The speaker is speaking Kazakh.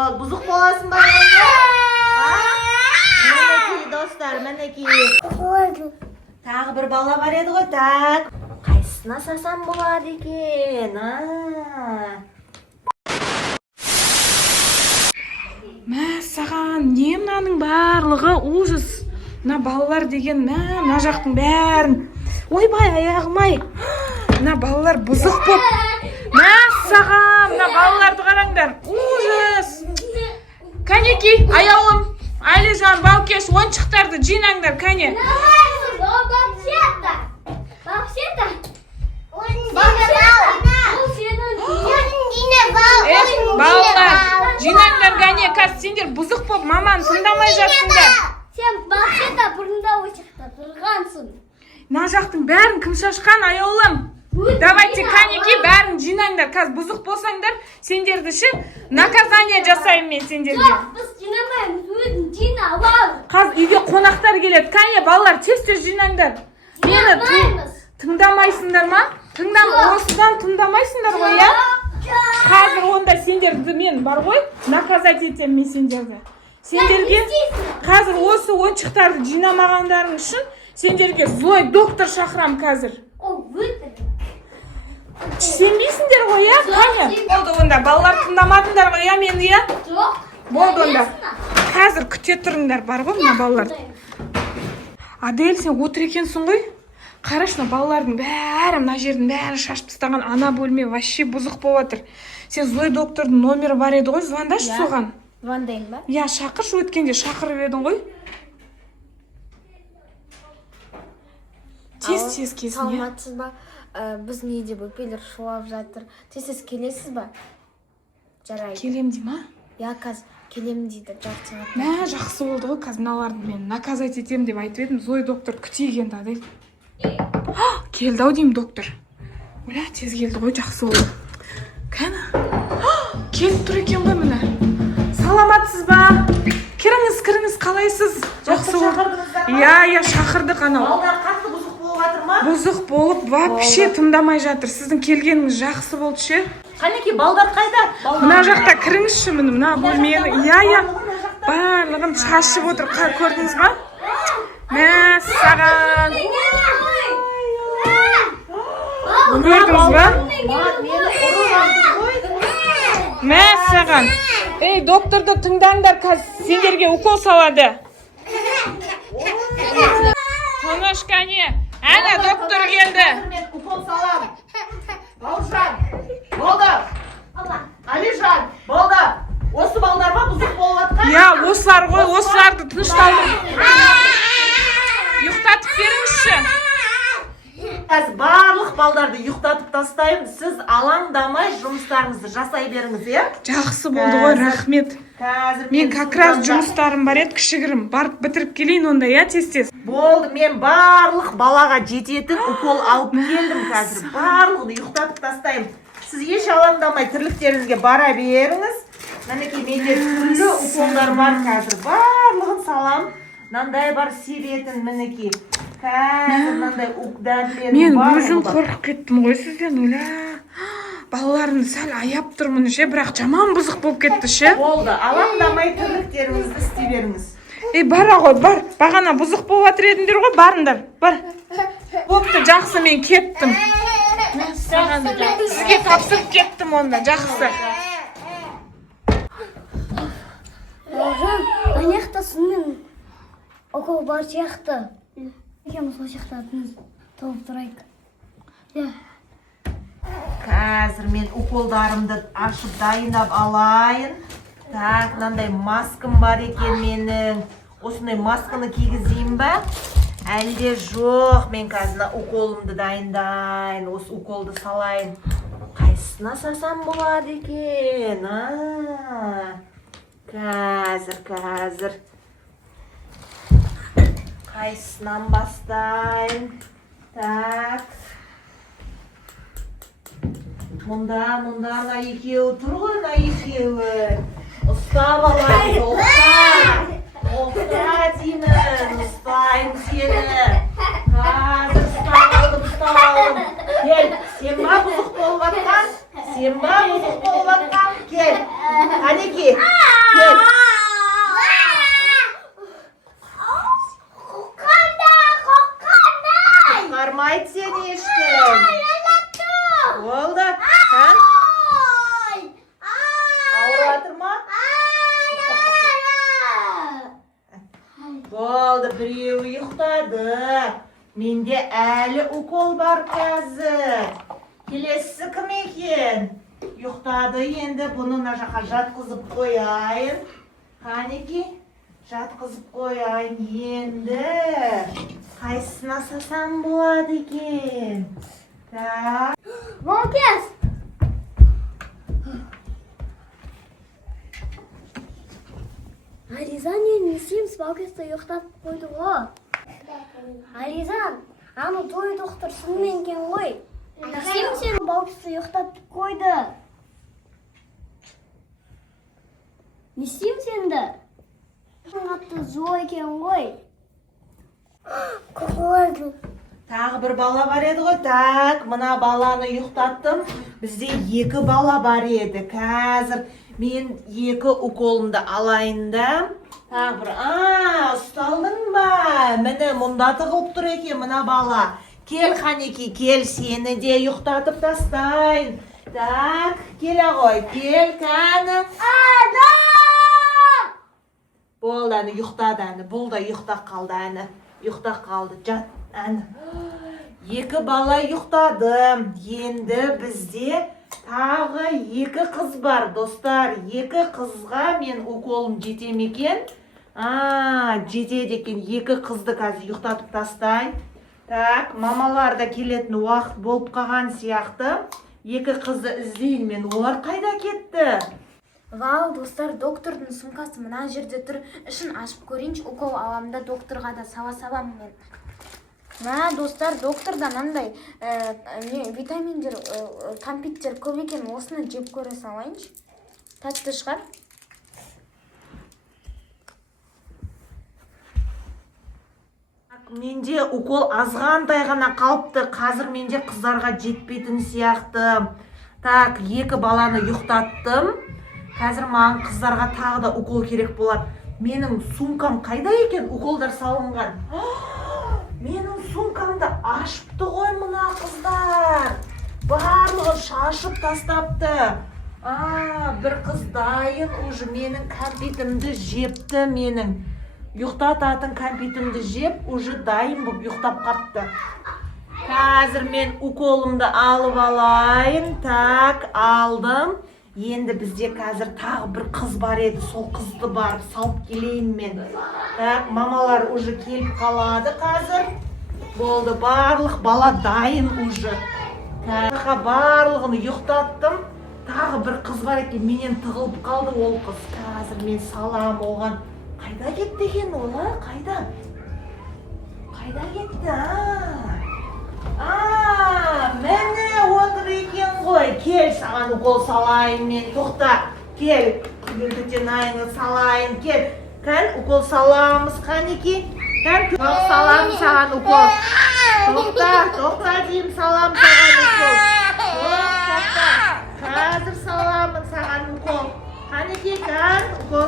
Buzuk bolasın bana. Meneki dostlar, meneki. Tағы bir bala var еді ғой, так. Қайсысына сасам болады екен, Мә, саған не мынаның барлығы ужас. Мына балалар деген, мына жақтың бәрін. Ойбай, аяғым-ай. Мына балалар бұзық боп. Мә, саған, мына балаларды қараңдар. Ужас. Кәнеки, аяулым. Айлежан, Балкеш, ойыншықтарды жинаңдар, кәне. Балалар, жинаңдар, кәне, қазір сендер бұзық боп, маман тыңдамай жатсыңдар. Сен бақшада бұрында ойшықта тұрғансың. Мына жақтың бәрін кім шашқан, аяулым? Давайте, кәнеки, бәрін жинаңдар. Қазір бұзық болсаңдар, сендерді ше наказание жасаймын мен сендерге. Жоқ, біз жинамаймыз, өзін жинап ал. Қазір үйге қонақтар келеді. Кәне, балалар, тез-тез жинаңдар. Мені тыңдамайсыңдар ма? Осыдан тыңдамайсыңдар ғой, я? Қазір онда сендерді мен бар ғой, наказать етем мен сендерді. Сендерге қазір осы ойыншықтарды жинамағандарың үшін сендерге злой доктор шақырам қазір. О, өтір. Сенбейсіңдер ғой, я? Кәне? Болды онда, балалар тыңдамадыңдар ғой, я мені, я? Жоқ. Болды онда. Қазір күте тұрыңдар, бар ғой мына балалар. Адель, сен отыр екенсің ғой? Қарашына балалардың бәрі, мына жердің бәрі шашып тастаған, ана бөлме вообще бұзық болып жатыр. Сен злой доктордың номері бар еді ғой, звондашы соған. Звондайын ба? Я, шақыршы, өткенде шақырып едің ғой. Тез-тез келсін, я. Саламатсыз ба? Біз неде бөпелер шулап жатыр. Тез-тез келесіз ба? Жарайды. Келем дей ма? Я қазір келем дейді, жарты сағат. Мә, жақсы болды ғой, қазір мыналарды мен наказать етем деп айтып едім. Злой доктор күтейгенді, Адель. Келді-ау деймін доктор. Оля, тез келді ғой, жақсы болды. Кәні? Келіп тұр екен ғой міне. Саламатсыз ба? Кіріңіз, қалайсыз? Жақсы болды. Я, шақырдық анау. Балдар қатты бұзық болып жатыр ма? Бұзық болып, вообще тыңдамай жатыр. Сіздің келгеніңіз жақсы болды ше. Қанеки, балдар қайда? Мына жақта кіріңізші міне, мына бөлмені. Я, барлығын шашып отыр. Көрдіңіз ба? Мә, саған. Көрдіңіз ба? Мә, саған. Ей, докторды тыңдаңдар, қазір сендерге укол салады. Тыныш, кәне. Әне, доктор келді. Укол салам. Бауыржан, болды. Алижан, болды. Осы балдар ма бұзық болып жатқан? Я, осылар ғой, осыларды тынышталдыр. Ұйықтатып беріңізші. Қазір барлық балдарды ұйықтатып тастаймын. Сіз алаңдамай жұмыстарыңызды жасай беріңіз, е? Жақсы болды ғой, рахмет. Мен как раз жұмыстарым бар еді, кішігірім. Барып бітіріп келейін онда, я, тез-тез. Болды, мен барлық балаға жететін укол алып келдім қазір. Барлығын ұйықтатып тастаймын. Сіз еш алаңдамай тірліктеріңізге бара беріңіз. Мінекей менде түрлі уколдар бар қазір. Барлығын салам. Мынандай бар себетін мінекей. Қазір мынандай дәрілерім бар. Мен өзім қорқып кеттім ғой сізден, Оля. Балаларымды сәл аяп тұрмын ше, бірақ жаман бұзық болып кетті ше. Болды, алаңдамай тірліктеріңізді істей беріңіз. Ей, бара ғой, бар. Бағана бұзық болып жатыр едіңдер ғой, барыңдар. Бар. Бопты, жақсы, мен кеттім. Сізге тапсырып кеттім онда, жақсы. Бауыржан, аяқтасың мен укол бар сияқты. Екеуміз ол сияқтатымыз толып тұрайық. Қазір мен уколдарымды ашып дайындап алайын. Так, мынандай маскам бар екен менің. Осындай масканы кигізейін ба? Әлде жоқ, мен қазір уколымды дайындайын. Осы уколды салайын. Қайсысына сасам болады екен? Қазір. Қайсысынан бастайын? Так. Мұнда ана екеуі тұр ғой, ана екеуі. Ұстап алайын, ұста деймін, ұстайын сені. Қазір ұстап алдым. Кел, сен ба бұзық болып жатқан? Кел, Қанеки. ма? Болды, біреуі ұйықтады. Менде әлі укол бар қазір. Келесі кім екен? Ұйықтады, енді бұны мына жаққа жатқызып қояйын. Қанеки? Жатқызып қояйын енді. Қайсысына сасам болады екен? Так. Молодец! Аризан не істейміз, балкесті ұйықтатып қойды ғой. Аризан, аны той доктор шынымен екен ғой. Не істейміз сен балкесті ұйықтатып қойды. Не істейміз енді? Қатты зо екен ғой. Қойды. Тағы бір бала бар еді ғой. Так, мына баланы ұйықтаттым. Бізде 2 бала бар еді. Қазір мен 2 уколымды алайын да. Тағы бір, ұсталдың ба? Міне мұнда тығылып тұр екен мына бала. Кел, Қанеки, кел, сені де ұйықтатып тастайын. Так, кел ағой, кел, кәні. Болды, әні ұйықтады, әні. Бұл да ұйықтап қалды, әні. Ұйықтап қалды, жат, әні. 2 бала ұйықтады. Енді бізде тағы 2 қыз бар, достар. 2 қызға мен уколым жетем екен. Жетеді екен. 2 қызды қазір ұйықтатып тастайын. Так, мамалар да келетін уақыт болып қалған сияқты. 2 қызды іздейін мен. Олар қайда кетті? Вау, достар, доктордың сумкасы мына жерде тұр. Ішін ашып көрейінші, укол аламда докторға да сала-салам мен. Мына достар, докторда мынандай витаминдер, кәмпиттер көп екен, осыны жеп көре салайыншы. Тәтті шығар. Менде укол азғантай ғана қалыпты. Қазір менде қыздарға жетпейтін сияқты. Так, 2 баланы ұйықтаттым. Қазір маған қыздарға тағы да укол керек болады. Менің сумкам қайда екен? Уколдар салынған. Менің сумкамды ашыпты ғой мына қыздар. Барлығын шашып тастапты. Бір қыз дайын уже менің кәмпитімді жепті менің. Ұйықтататын кәмпитімді жеп, уже дайын болып ұйықтап қапты. Қазір мен уколымды алып алайын. Так, алдым. Енді бізде қазір тағы бір қыз бар еді. Сол қызды барып салып келейін мен. Так, мамалар уже келіп қалады қазір. Болды, барлық бала дайын уже. Тағы барлығын ұйықтаттым. Тағы бір қыз бар екен, менен тығылып қалды ол қыз. Қазір мен салам оған. Қайда кетті екен олар? Қайда? Қайда кетті? Міне отыр екен ғой. Кел, саған укол салайын мен. Тоқта, кел. Күлдіктен айыңы салайын, кел. Кән, укол саламыз, Қанеки. Кән, салам саған укол. Тоқта деймін, салам саған укол. Тоқта, қазір саламын саған укол. Қанеки, кән, укол